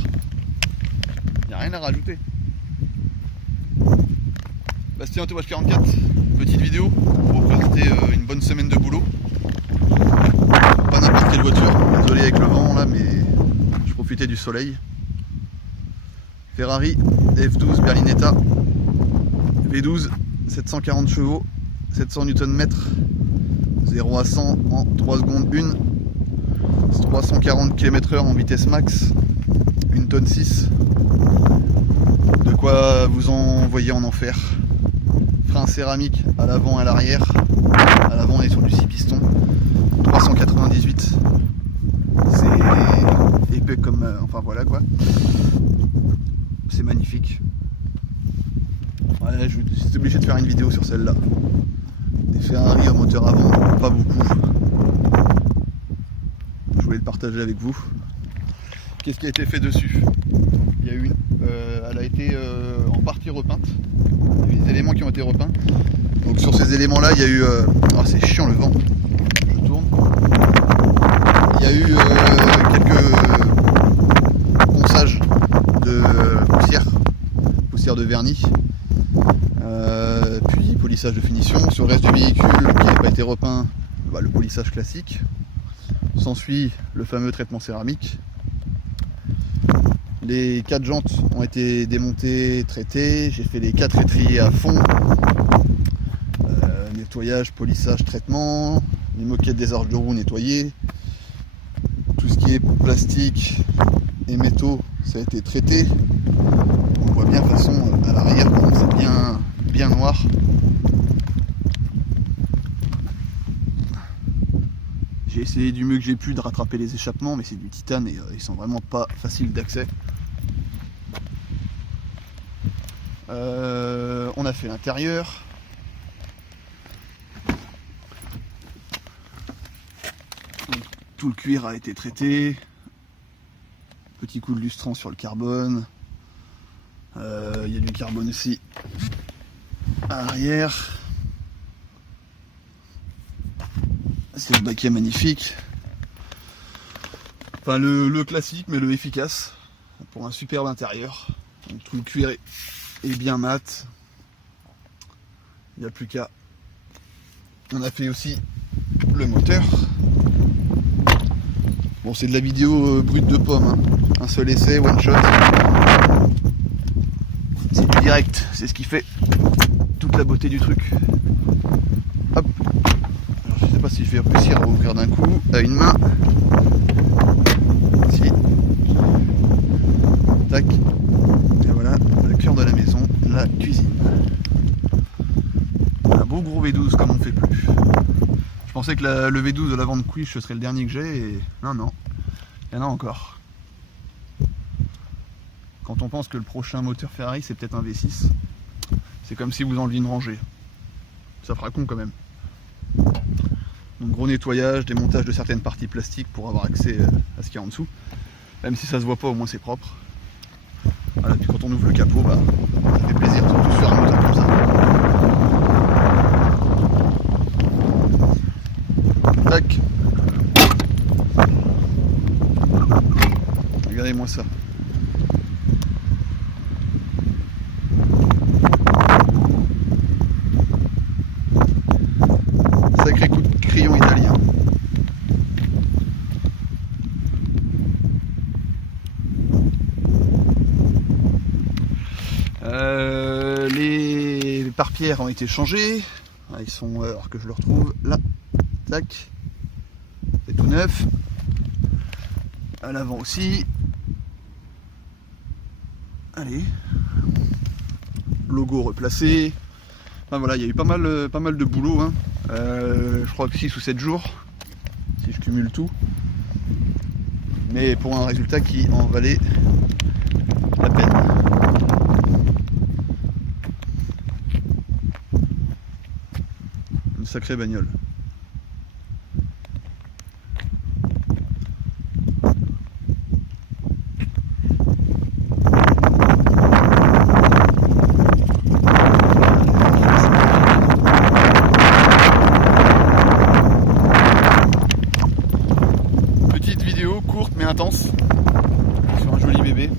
dire. Il n'y a rien à rajouter. Bastien Autowash 44, petite vidéo pour vous présenter une bonne semaine de boulot. Pas n'importe quelle voiture, désolé avec le vent là, mais je profitais du soleil. Ferrari F12 Berlinetta V12, 740 chevaux, 700 Nm, 0 à 100 en 3 secondes 1, 340 km/h en vitesse max, 1 tonne 6. De quoi vous envoyer en enfer. Frein céramique à l'avant et à l'arrière. À l'avant on est sur du 6 pistons, 398. C'est épais comme... enfin voilà quoi. C'est magnifique. Ouais, je suis obligé de faire une vidéo sur celle-là. Des Ferrari au moteur avant, pas beaucoup. Je voulais le partager avec vous. Qu'est-ce qui a été fait dessus? Il y a eu elle a été en partie repeinte. Il y a eu des éléments qui ont été repeints. Donc sur ces éléments-là, il y a eu... oh, c'est chiant le vent. Je tourne. Il y a eu quelques ponçages de poussière de vernis. Puis polissage de finition. Sur le reste du véhicule qui n'avait pas été repeint, bah, le polissage classique. S'ensuit le fameux traitement céramique. Les 4 jantes ont été démontées, traitées. J'ai fait les 4 étriers à fond. Nettoyage, polissage, traitement. Les moquettes des arches de roue nettoyées. Tout ce qui est plastique et métaux, ça a été traité. On voit bien de toute façon à l'arrière comment c'est bien noir. J'ai essayé du mieux que j'ai pu de rattraper les échappements, mais c'est du titane et ils sont vraiment pas faciles d'accès. On a fait l'intérieur. Tout le cuir a été traité. Petit coup de lustrant sur le carbone. Il y a du carbone aussi à l'arrière. C'est le baquet magnifique. Enfin le classique mais le efficace pour un superbe intérieur. Donc, tout le cuir est bien mat. Il n'y a plus qu'à. On a fait aussi le moteur. Bon, c'est de la vidéo brute de pomme, hein. Un seul essai, one shot. C'est du direct, c'est ce qui fait toute la beauté du truc. Hop. Alors, je sais pas si je vais réussir à ouvrir d'un coup, à une main. Si. Tac. Et voilà, le cœur de la maison, la cuisine. Un beau gros V12 comme on ne fait plus. Je pensais que le V12 de la vente Quiche ce serait le dernier que j'ai et non, il y en a encore. Quand on pense que le prochain moteur Ferrari c'est peut-être un V6, c'est comme si vous enleviez une rangée. Ça fera con quand même. Donc gros nettoyage, démontage de certaines parties plastiques pour avoir accès à ce qu'il y a en dessous. Même si ça se voit pas, au moins c'est propre. Voilà, puis quand on ouvre le capot, bah, ça fait plaisir, surtout sur un moteur comme ça. Tac. Regardez-moi ça. Sacré coup de crayon italien. Les pare-pierres ont été changées. Ils sont, alors que je le retrouve là. Tac. C'est tout neuf. À l'avant aussi. Allez. Logo replacé. Enfin voilà, il y a eu pas mal de boulot, hein. Je crois que 6 ou 7 jours, si je cumule tout. Mais pour un résultat qui en valait la peine. Une sacrée bagnole. Petite vidéo courte mais intense sur un joli bébé.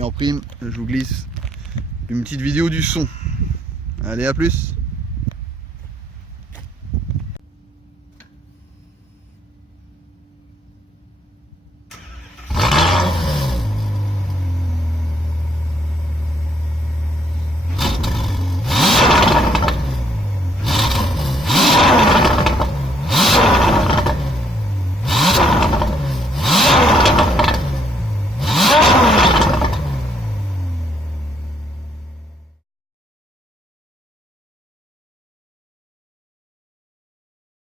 Et en prime, je vous glisse une petite vidéo du son. Allez, à plus!